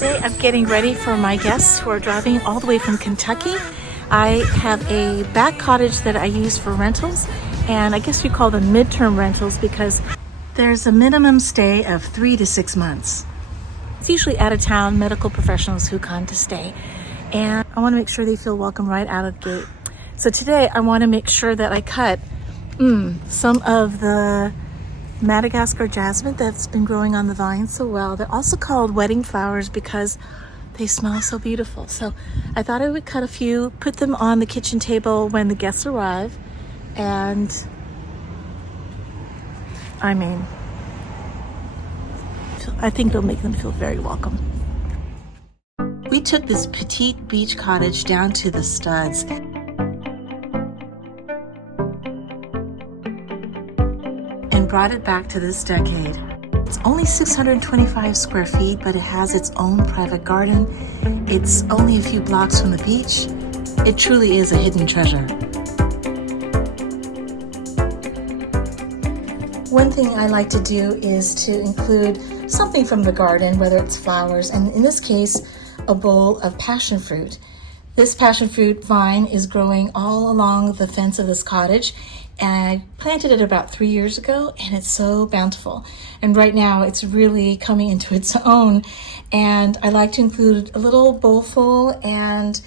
Today I'm getting ready for my guests who are driving all the way from Kentucky. I have a back cottage that I use for rentals, and I guess you call them midterm rentals because there's a minimum stay of 3 to 6 months. It's usually out of town medical professionals who come to stay, and I want to make sure they feel welcome right out of the gate. So today I want to make sure that I cut some of the Madagascar jasmine that's been growing on the vine so well. They're also called wedding flowers because they smell so beautiful. So I thought I would cut a few, put them on the kitchen table when the guests arrive, and I think it'll make them feel very welcome. We took this petite beach cottage down to the studs. And brought it back to this decade. It's only 625 square feet, but it has its own private garden. It's only a few blocks from the beach. It truly is a hidden treasure. One thing I like to do is to include something from the garden, whether it's flowers, and in this case, a bowl of passion fruit. This passion fruit vine is growing all along the fence of this cottage, and I planted it about 3 years ago, and it's so bountiful. And right now it's really coming into its own. And I like to include a little bowl full, and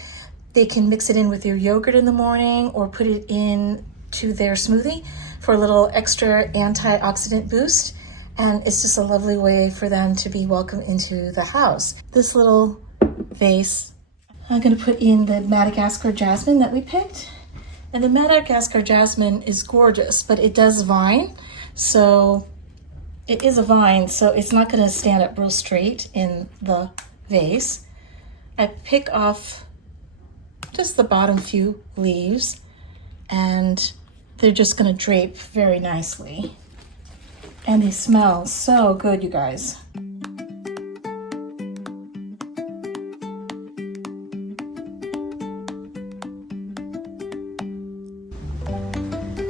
they can mix it in with your yogurt in the morning or put it in to their smoothie for a little extra antioxidant boost. And it's just a lovely way for them to be welcome into the house. This little vase, I'm gonna put in the Madagascar jasmine that we picked. And the Madagascar jasmine is gorgeous, but it does vine. So it is a vine, so it's not gonna stand up real straight in the vase. I pick off just the bottom few leaves, and they're just gonna drape very nicely. And they smell so good, you guys.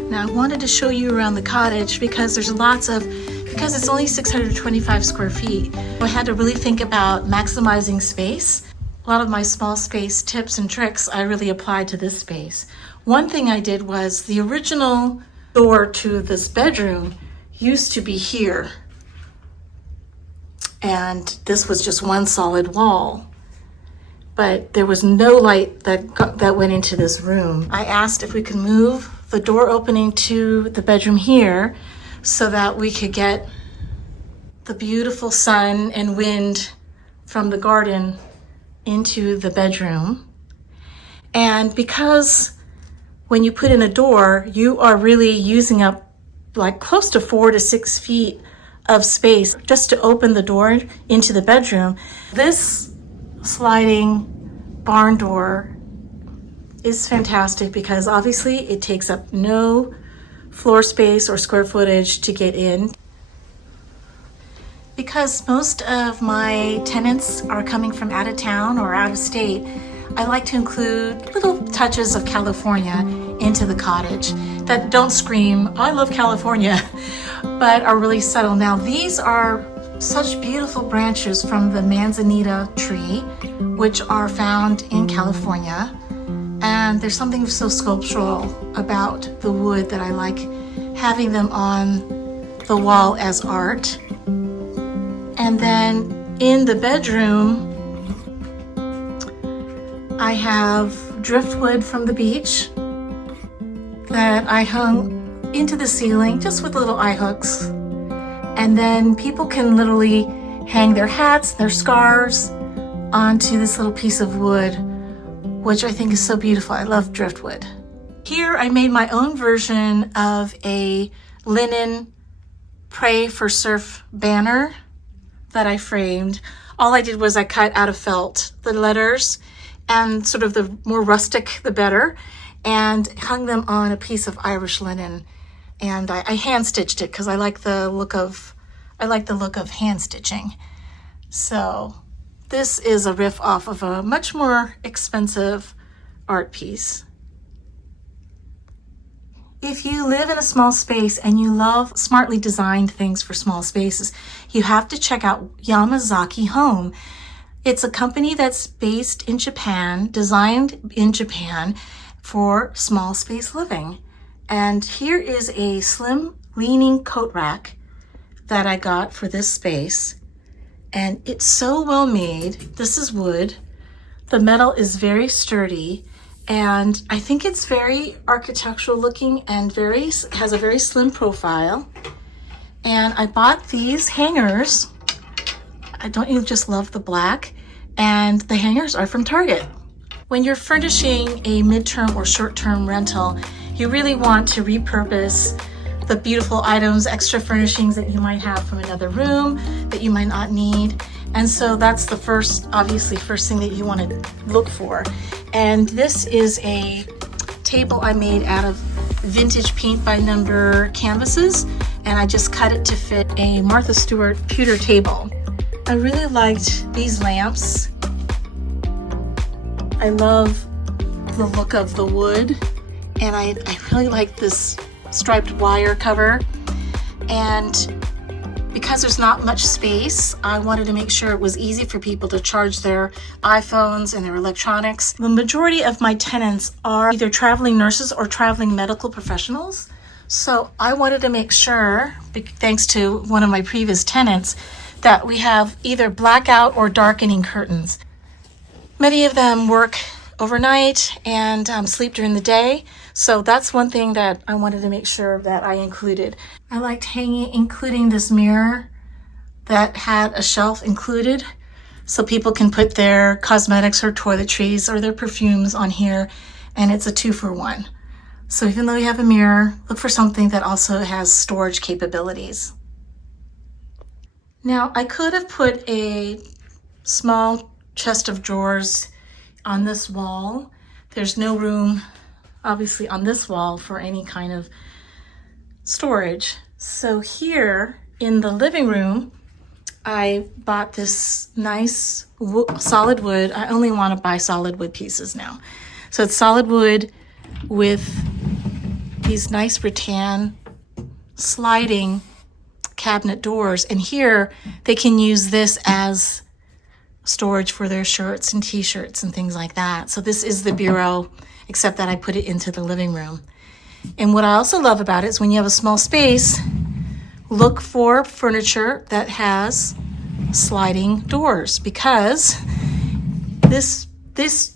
Now I wanted to show you around the cottage because it's only 625 square feet. I had to really think about maximizing space. A lot of my small space tips and tricks I really applied to this space. One thing I did was the original door to this bedroom used to be here. And this was just one solid wall. But there was no light that went into this room. I asked if we could move the door opening to the bedroom here so that we could get the beautiful sun and wind from the garden into the bedroom. And because when you put in a door, you are really using up like close to 4 to 6 feet of space just to open the door into the bedroom. This sliding barn door is fantastic because obviously it takes up no floor space or square footage to get in. Because most of my tenants are coming from out of town or out of state, I like to include little touches of California into the cottage that don't scream, I love California, but are really subtle. Now these are such beautiful branches from the manzanita tree, which are found in California. And there's something so sculptural about the wood that I like having them on the wall as art. And then in the bedroom, I have driftwood from the beach that I hung into the ceiling just with little eye hooks. And then people can literally hang their hats, their scarves onto this little piece of wood, which I think is so beautiful. I love driftwood. Here I made my own version of a linen Pray for Surf banner that I framed. All I did was I cut out of felt the letters, and sort of the more rustic the better, and hung them on a piece of Irish linen. And I hand stitched it because I like the look of hand stitching. So this is a riff off of a much more expensive art piece. If you live in a small space and you love smartly designed things for small spaces, you have to check out Yamazaki Home. It's a company that's based in Japan, designed in Japan for small space living. And here is a slim leaning coat rack that I got for this space. And it's so well made. This is wood. The metal is very sturdy. And I think it's very architectural looking and has a very slim profile. And I bought these hangers. Don't you just love the black? And the hangers are from Target. When you're furnishing a midterm or short-term rental, you really want to repurpose the beautiful items, extra furnishings that you might have from another room that you might not need. And so that's the first thing that you want to look for. And this is a table I made out of vintage paint by number canvases, and I just cut it to fit a Martha Stewart pewter table. I really liked these lamps. I love the look of the wood, and I really like this striped wire cover. And because there's not much space, I wanted to make sure it was easy for people to charge their iPhones and their electronics. The majority of my tenants are either traveling nurses or traveling medical professionals. So I wanted to make sure, thanks to one of my previous tenants, that we have either blackout or darkening curtains. Many of them work overnight and sleep during the day. So that's one thing that I wanted to make sure that I included. I liked including this mirror that had a shelf included so people can put their cosmetics or toiletries or their perfumes on here, and it's a 2-for-1. So even though you have a mirror, look for something that also has storage capabilities. Now, I could have put a small chest of drawers on this wall. There's no room, obviously, on this wall for any kind of storage. So here in the living room, I bought this nice solid wood. I only want to buy solid wood pieces now. So it's solid wood with these nice rattan sliding cabinet doors, and here they can use this as storage for their shirts and t-shirts and things like that. So this is the bureau, except that I put it into the living room. And what I also love about it is when you have a small space, look for furniture that has sliding doors, because this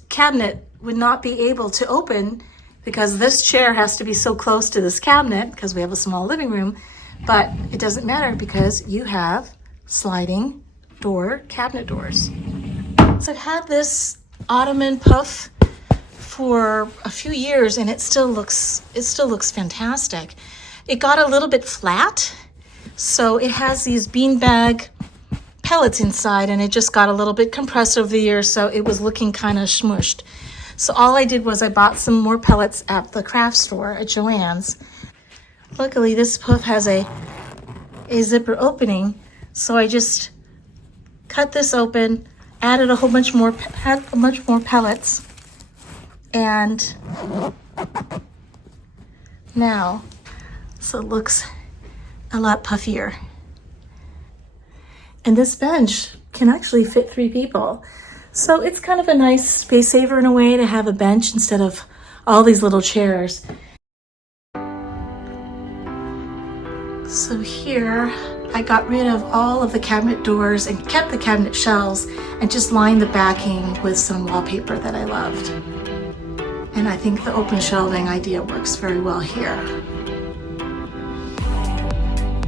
cabinet would not be able to open because this chair has to be so close to this cabinet because we have a small living room. But it doesn't matter because you have sliding door cabinet doors. So I've had this ottoman puff for a few years and it still looks fantastic. It got a little bit flat, so it has these beanbag pellets inside, and it just got a little bit compressed over the years, so it was looking kind of smushed. So all I did was I bought some more pellets at the craft store at Joann's. Luckily, this puff has a zipper opening, so I just cut this open, added a bunch more pellets, and now, so it looks a lot puffier. And this bench can actually fit 3 people. So it's kind of a nice space saver in a way to have a bench instead of all these little chairs. So here I got rid of all of the cabinet doors and kept the cabinet shelves and just lined the backing with some wallpaper that I loved. And I think the open shelving idea works very well here.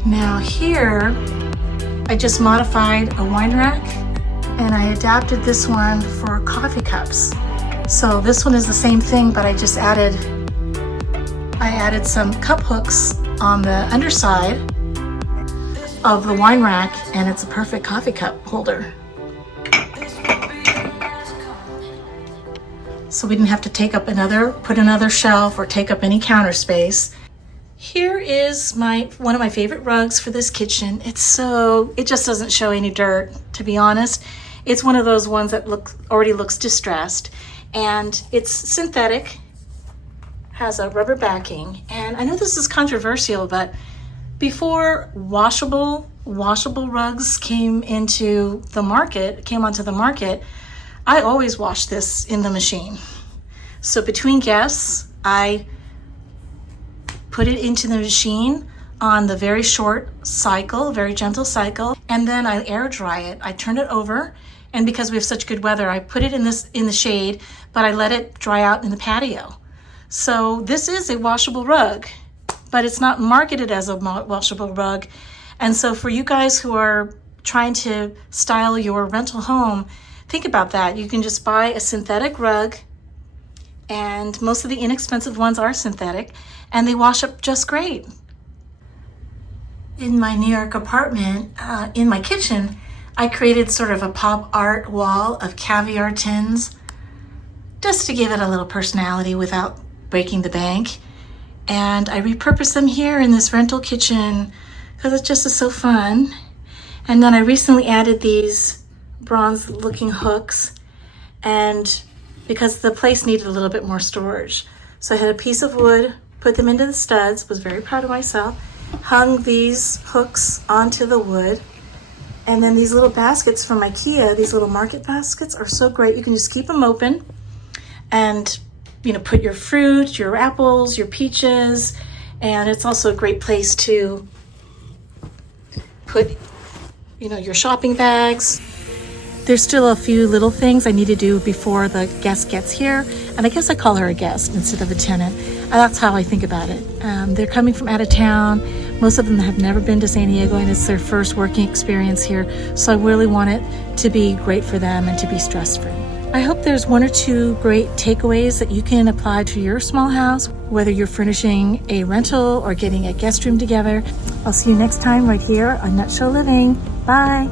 Now here, I just modified a wine rack and I adapted this one for coffee cups. So this one is the same thing, but I added some cup hooks on the underside of the wine rack, and it's a perfect coffee cup holder. So we didn't have to put another shelf or take up any counter space. Here is one of my favorite rugs for this kitchen. It just doesn't show any dirt, to be honest. It's one of those ones that already looks distressed, and it's synthetic, has a rubber backing. And I know this is controversial, but before washable washable rugs came onto the market, I always wash this in the machine. So between guests, I put it into the machine on the very short cycle, very gentle cycle, and then I air dry it. I turn it over, and because we have such good weather, I put it in the shade, but I let it dry out in the patio. So this is a washable rug, but it's not marketed as a washable rug. And so for you guys who are trying to style your rental home, think about that. You can just buy a synthetic rug, and most of the inexpensive ones are synthetic, and they wash up just great. In my New York apartment, in my kitchen, I created sort of a pop art wall of caviar tins, just to give it a little personality without breaking the bank. And I repurposed them here in this rental kitchen because it just is so fun. And then I recently added these bronze looking hooks, and because the place needed a little bit more storage. So I had a piece of wood, put them into the studs, was very proud of myself, hung these hooks onto the wood, and then these little baskets from IKEA, these little market baskets are so great. You can just keep them open and, you know, put your fruit, your apples, your peaches, and it's also a great place to put, you know, your shopping bags. There's still a few little things I need to do before the guest gets here, and I guess I call her a guest instead of a tenant. That's how I think about it. They're coming from out of town. Most of them have never been to San Diego, and it's their first working experience here, so I really want it to be great for them and to be stress-free. I hope there's one or two great takeaways that you can apply to your small house, whether you're furnishing a rental or getting a guest room together. I'll see you next time right here on Nutshell Living. Bye.